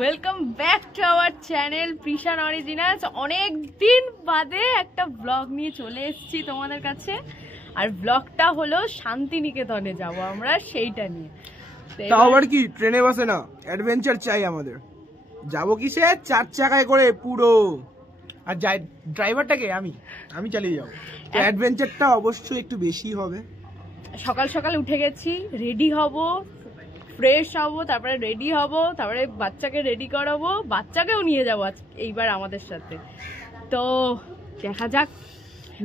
Welcome back to our channel Prishan originals. অনেক দিন বাদে একটা ব্লগ নিয়ে চলে এসেছি তোমাদের কাছে, আর ব্লগটা হলো শান্তিনিকেতনে যাব আমরা, সেইটা নিয়ে। তাও আবার কি ট্রেনে বসে না, অ্যাডভেঞ্চার চাই আমাদের। যাবো কিসে? 4 চাকায় করে পুরো। আর ড্রাইভারটাকে আমি চালিয়ে যাবো। অ্যাডভেঞ্চারটা অবশ্যই একটু বেশি হবে। সকাল সকাল উঠে গেছি, রেডি হব, ফ্রেশ হব, তারপরে রেডি হব, তারপরে বাচ্চাকে রেডি করাবো, বাচ্চাকেও নিয়ে যাবো এইবার আমাদের সাথে। তো দেখা যাক,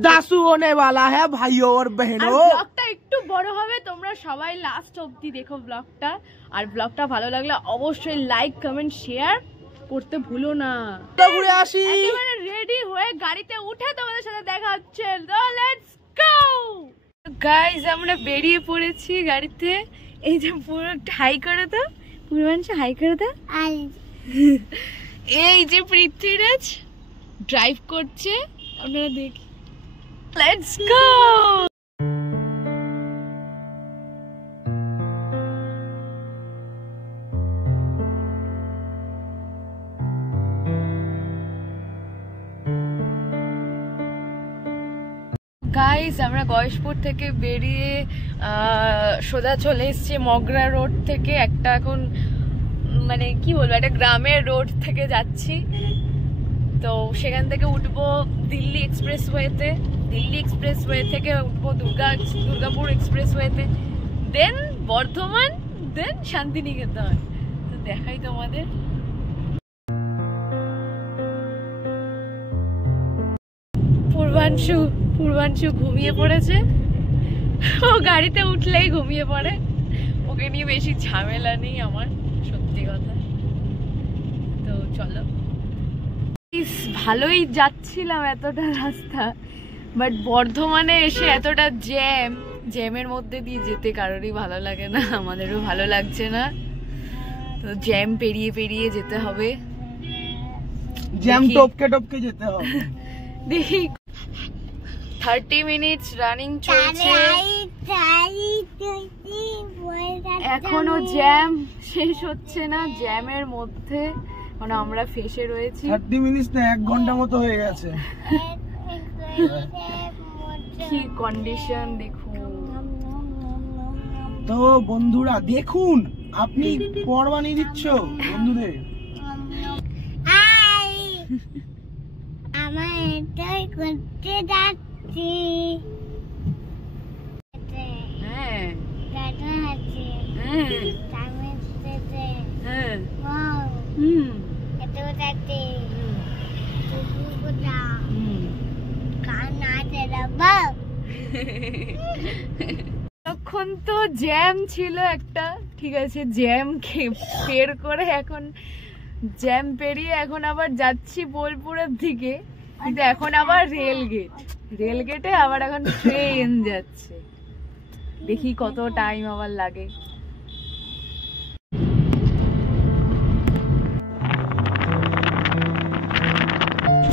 দাসু होने वाला है भाइयों और बहनों। ব্লগটা একটু বড় হবে, তোমরা সবাই লাস্ট অবধি দেখো ব্লগটা। আর ব্লগটা ভালো লাগলে অবশ্যই লাইক কমেন্ট শেয়ার করতে ভুলো না। ঘুরে আসি। একেবারে রেডি হয়ে গাড়িতে উঠে তোমাদের সাথে দেখা হচ্ছে। তো লেটস গো গাইস, আমরা বেরিয়ে পড়েছি গাড়িতে। এই যে পুরো হাই করে দাও, পূর্বাংশু হাই করে দাও। এই যে পৃথ্বীরাজ ড্রাইভ করছে, আপনারা দেখি। Let's go. গাইস, আমরা গয়েশপুর থেকে বেরিয়ে সোজা চলে এসেছি মগরা রোড থেকে। একটা এখন মানে কি বলবো, একটা গ্রামের রোড থেকে যাচ্ছি। তো সেখান থেকে উঠবো দিল্লি এক্সপ্রেসওয়েতে, দিল্লি এক্সপ্রেসওয়ে থেকে উঠবো দুর্গাপুর এক্সপ্রেসওয়েতে, দেন বর্ধমান, দেন শান্তিনিকেতন। তো দেখাই তোমাদের। পূর্বাংশু ঘুমিয়ে পড়েছে। ও গাড়িতে উঠলেই ঘুমিয়ে পড়ে, ওকে নিয়ে বেশি ঝামেলা নেই আমার, সত্যি কথা। তো চলো, ভালোই যাচ্ছিলাম এতটা রাস্তা, বাট বর্ধমানে এসে এতটা জ্যামের মধ্যে দিয়ে যেতে কারোরই ভালো লাগে না, আমাদেরও ভালো লাগছে না। তো জ্যাম পেরিয়ে পেরিয়ে যেতে হবে, জ্যাম টপকে টপকে যেতে হবে। দেখি 30 মিনিটস রানিং চলছে, এখনো জ্যাম শেষ হচ্ছে না। জ্যামের মধ্যে মানে আমরা ফেসে রয়েছি। 30 মিনিট না, 1 ঘন্টা মতো হয়ে গেছে। কি কন্ডিশন দেখুন। তো বন্ধুরা দেখুন, আপনি পর বানিয়ে দিচ্ছ বন্ধুদের। আমার এটাই করতে যাচ্ছি। হ্যাঁ দাদা আছে, হ্যাঁ আমি যেতে, হ্যাঁ ওয়াও, এত যাচ্ছি, তুই কোথা, কান আছে বাবা। তখন তো জ্যাম ছিল একটা, ঠিক আছে, জ্যাম বের করে এখন জ্যাম পেরিয়ে এখন আবার যাচ্ছি বোলপুরের দিকে, কিন্তু এখন আবার রেলগেটে আবার এখন ট্রেন যাচ্ছে। দেখি কত টাইম আবার লাগে।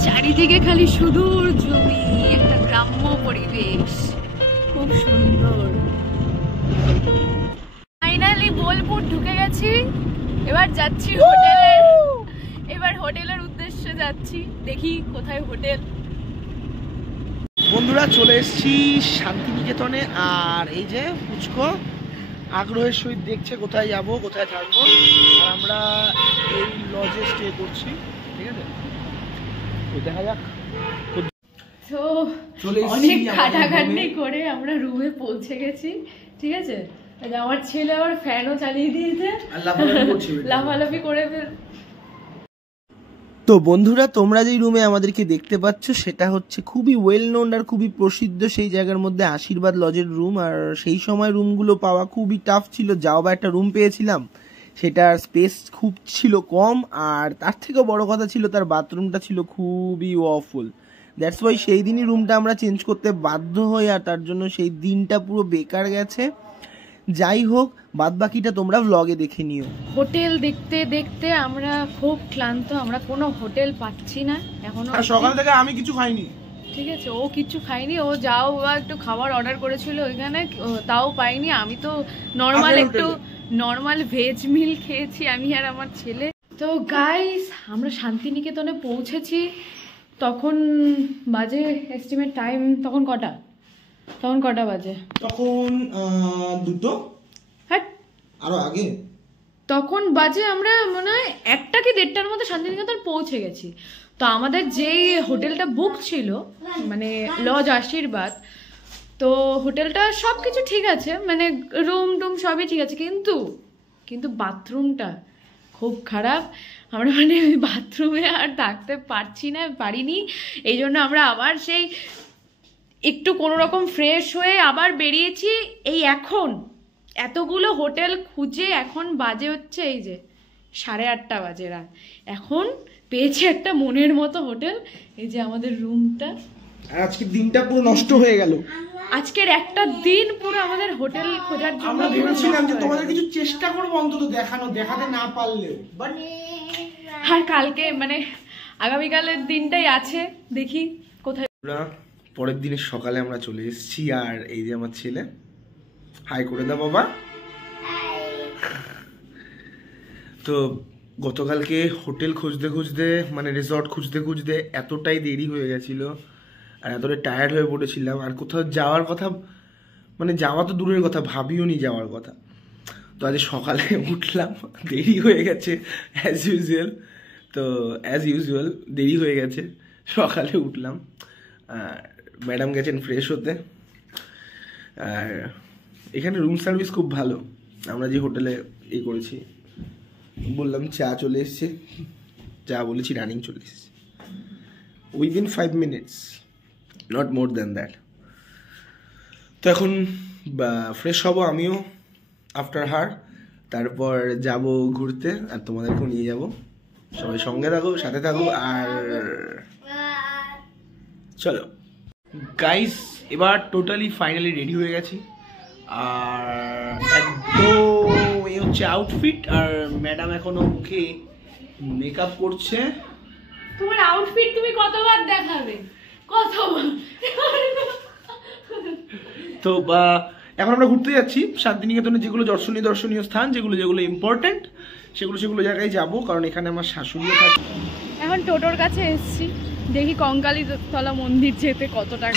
চারিদিকে খালি সুদূর জমি, একটা গ্রাম্য পরিবেশ, খুব সুন্দর। ফাইনালি বোলপুর ঢুকে গেছি, এবার যাচ্ছি হোটেলের উদ্দেশ্যে যাচ্ছি। দেখি কোথায় হোটেল। বন্ধুরা চলে এসেছি শান্তিনিকেতনে, আর এই যে পুচকো আগ্রহের সহিত দেখছে কোথায় যাব, কোথায় থাকবো। আর আমরা এই লজে স্টে করছি, ঠিক আছে? তো দেখা যাক। তো অনেক খাটাখাটনি করে আমরা রুমে পৌঁছে গেছি, ঠিক আছে। আমার ছেলে আবার ফ্যানও চালিয়ে দিয়েছে, লাফালাফি করে। তো বন্ধুরা, তোমরা যেই রুমে আমাদেরকে দেখতে পাচ্ছ সেটা হচ্ছে খুবই ওয়েল নোন আর খুবই প্রসিদ্ধ সেই জায়গার মধ্যে আশীর্বাদ লজের রুম। আর সেই সময় রুমগুলো পাওয়া খুবই টাফ ছিল, যাও বা একটা রুম পেয়েছিলাম সেটার স্পেস খুব ছিল কম, আর তার থেকেও বড় কথা ছিল তার বাথরুমটা ছিল খুবই অফুল। দ্যাটস ওয়াই সেই দিনই রুমটা আমরা চেঞ্জ করতে বাধ্য হই, আর তার জন্য সেই দিনটা পুরো বেকার গেছে। যাই হোক, বাদ বাকিটা তোমরা ব্লগে দেখে নিও। হোটেল দেখতে দেখতে আমরা খুব ক্লান্ত, আমরা কোনো হোটেল পাচ্ছি না এখনো। সকাল থেকে আমি কিছু খাইনি, ঠিক আছে, ও কিছু খাইনি। ও যাও বা একটু খাবার অর্ডার করেছিল ওইখানে, তাও পাইনি। আমি তো নর্মাল ভেজ মিল খেয়েছি, আমি আর আমার ছেলে। তো গাইস আমরা শান্তিনিকেতনে পৌঁছেছি, তখন বাজে এস্টিমেট টাইম তখন কটা বাজে? তখন 2টো। হ্যাঁ আরো আগে তখন বাজে আমরা মনে হয় 1টা কি 1:30টার মধ্যে শান্তিনিকেতন পৌঁছে গেছি। তো আমাদের যেই হোটেলটা বুক ছিল মানে লজ আশীর্বাদ, তো হোটেলটা সব কিছু ঠিক আছে, মানে রুম টুম সবই ঠিক আছে, কিন্তু বাথরুমটা খুব খারাপ। আমরা মানে ওই বাথরুমে আর থাকতে পারিনি। এই জন্য আমরা আবার সেই একটু কোনো রকম ফ্রেশ হয়ে আবার বেরিয়েছি। এই এখন এতগুলো হোটেল খুঁজে এখন বাজে হচ্ছে এই যে 8:30 বাজে রাত, এখন পেয়েছি একটা মনের মতো হোটেল। এই যে আমাদের রুমটা। আর আজকের দিনটা পুরো নষ্ট হয়ে গেল। আজকের একটা দিন পুরো আমাদের হোটেল খোঁজার জন্য। আমরা ভেবেছিলাম যে তোমাদের কিছু চেষ্টা করবো অন্তত দেখাতে না পারলেও, বাট আর কালকে মানে আগামীকালের দিনটাই আছে, দেখি কোথায়। পরের দিনের সকালে আমরা চলে এসেছি, আর এই যে আমার ছেলে, হাই করে দাও বাবা। তো গতকালকে হোটেল খুঁজতে মানে রিসর্ট খুঁজতে এতটাই দেরি হয়ে গেছিল আর এতটাই টায়ার্ড হয়ে পড়েছিলাম, আর কোথাও যাওয়ার কথা মানে যাওয়া তো দূরের কথা, ভাবিও নি যাওয়ার কথা। তো আজ সকালে উঠলাম, দেরি হয়ে গেছে অ্যাজ ইউজুয়াল দেরি হয়ে গেছে। সকালে উঠলাম, ম্যাডাম গেছেন ফ্রেশ হতে। আর এখানে রুম সার্ভিস খুব ভালো। আমরা যে হোটেলে করেছি বললাম চা চলে এসছে, যা বলেছি রানিং চলে এসছে within 5 minutes, not more than that. তো এখন ফ্রেশ হব আমিও আফটার হার, তারপর যাব ঘুরতে আর তোমাদেরকেও নিয়ে যাব। সবাই সঙ্গে থাকো, সাথে থাকো। আর চলো গাইস, এবার টোটালি ফাইনালি রেডি হয়ে গেছি। আর একদম এই হচ্ছে আউটফিট, আর ম্যাডাম এখনো মুখে মেকআপ করছে। তোমার আউটফিট তুমি কতবার দেখাবে? কতবার? তো এখন আমরা ঘুরতে যাচ্ছি শান্তিনিকেতনে, যেগুলো দর্শনীয় স্থান, যেগুলো ইম্পর্টেন্ট, সেগুলো জায়গায় যাব, কারণ এখানে আমার শাশুড়িও থাকে। এখন টোটোর কাছে এসেছি, দেখি কঙ্কালীতলা মন্দির যেতে কত টাকা।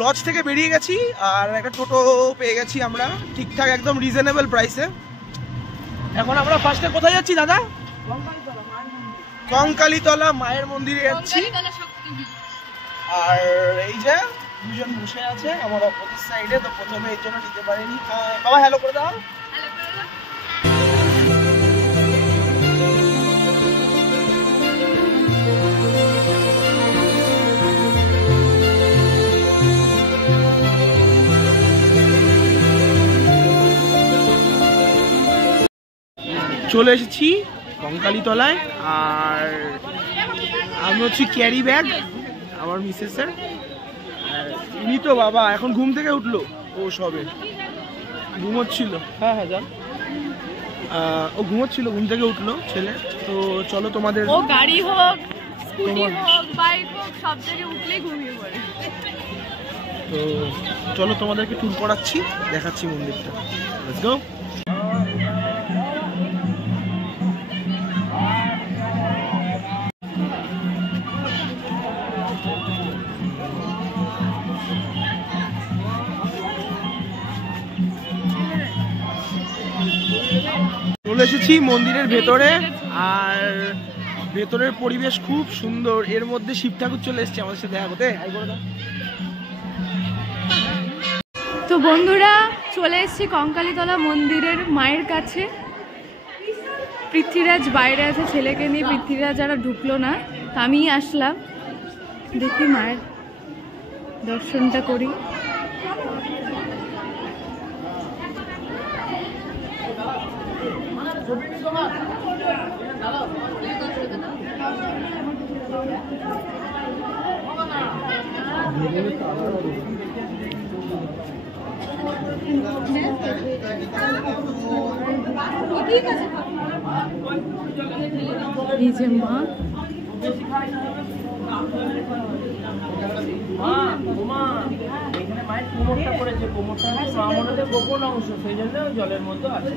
লজ থেকে বেরিয়ে গেছি আর একটা টোটো পেয়ে গেছি আমরা, ঠিকঠাক একদম রিজনেবল প্রাইসে। এখন আমরা ফার্স্টে কোথায় যাচ্ছি দাদা? কঙ্কালীতলা মায়ের মন্দিরে যাচ্ছি। আর এই যে দুজন বসে আছে আমার অপোজিট সাইডে, তো প্রথমে এই জন্য নিতে পারিনি। বাবা হ্যালো করে দাও। চলে এসেছি কঙ্কালীতলায়, আর আমি হচ্ছি ক্যারি ব্যাগ আমার মিসেসের। ইনি তো বাবা এখন ঘুম থেকে উঠলো, ও সবে ঘুমোচ্ছিল। হ্যাঁ যান, ও ঘুমোচ্ছিল, ঘুম থেকে উঠলো ছেলে। তো চলো তোমাদের, ও গাড়ি হোক স্কুটি হোক বাইক হোক সব জায়গায় উঠলেই ঘুমিয়ে পড়ে। তো চলো তোমাদেরকে ট্যুর করাচ্ছি, দেখাচ্ছি মন্দিরটা। Let's go. চলে এসেছি মন্দিরের ভেতরে, আর ভেতরের পরিবেশ খুব সুন্দর। এর মধ্যে শিব ঠাকুর চলে এসেছে আমাদের সাথে দেখা করতে। তো বন্ধুরা চলে এসেছি কঙ্কালীতলা মন্দিরের মায়ের কাছে। পৃথ্বীরাজ বাইরে আছে ছেলেকে নিয়ে, পৃথ্বীরাজ যারা ঢুকলো না, তা আমি আসলাম, দেখি মায়ের দর্শনটা করি। এই যে মা, মায়ের কোমরটা পড়েছে, কোমরটা মা মনদের গোপন অংশ, সেই জন্য জলের মধ্যে আছে।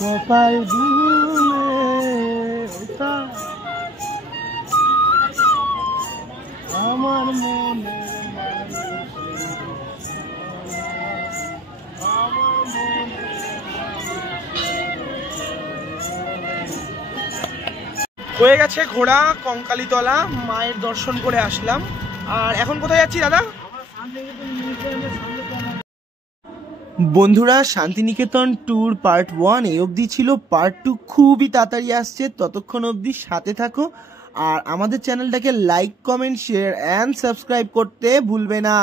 কপাল আমার মনে হয়ে গেছে ঘোড়া কঙ্কালীতলা, মায়ের দর্শন করে আসলাম। আর এখন কোথায় যাচ্ছি দাদা? বন্ধুরা, শান্তিনিকেতন ট্যুর পার্ট 1 এই অবধি ছিল। পার্ট 2 খুবই তাড়াতাড়ি আসছে, ততক্ষণ অবধি সাথে থাকো। আর আমাদের চ্যানেলটাকে like, comment, share and subscribe করতে ভুলবে না।